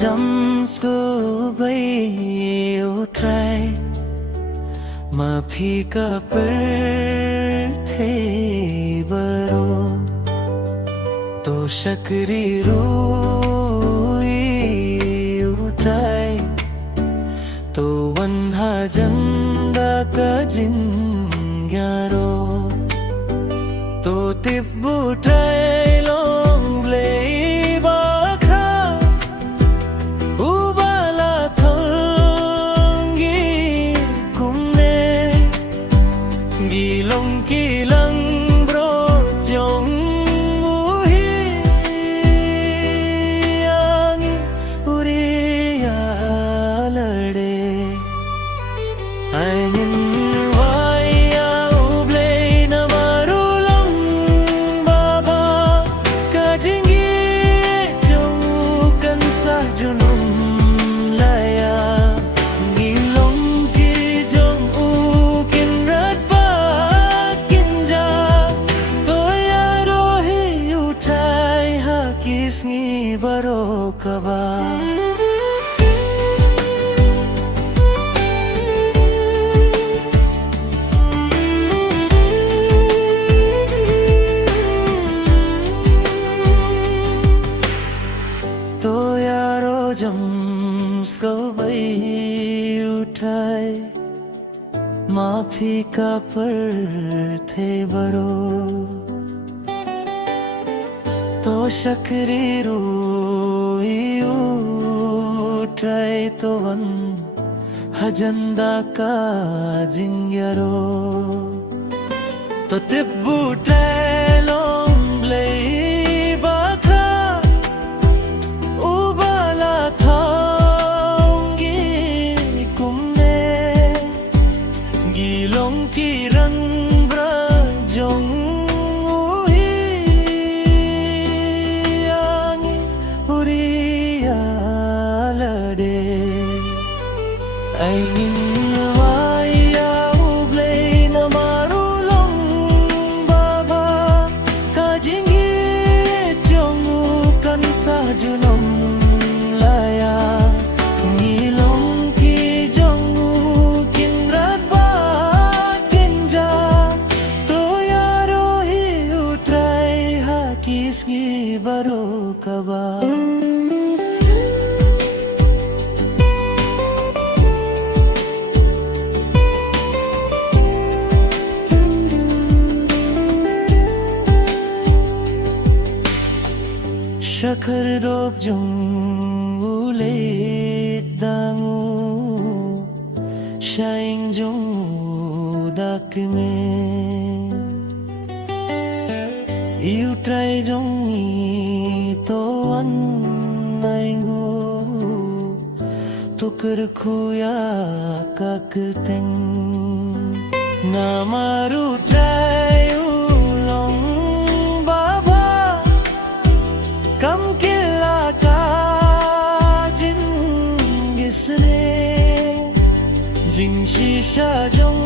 Jamsku bay utrai Mafi ka perthe baro To shakri rui utrai To wanha janda ka jin gyaro To tibbu trai long blei Kisngi baro kaba To yaro jamsko bai uthai Maafi ka parthe baro To shakri rui utrai to van hajanda ka jingyaro To tibbu trai long blei bakha ubala thaungi kumne gilong ki rang bra jong Ainin waya ublay na marulong baba Kajingit yung ukan sa junom laya Ngilong ki jong ukin ratbat kinja To yaro hi utray hakis gi baro kaba Shakar dop jong ulit dangu Shaing jong dakme Iu try jong ni to an maingu Tukar kuya kakuteng Namaru try Kam killa ka jin gisne jing shisha jong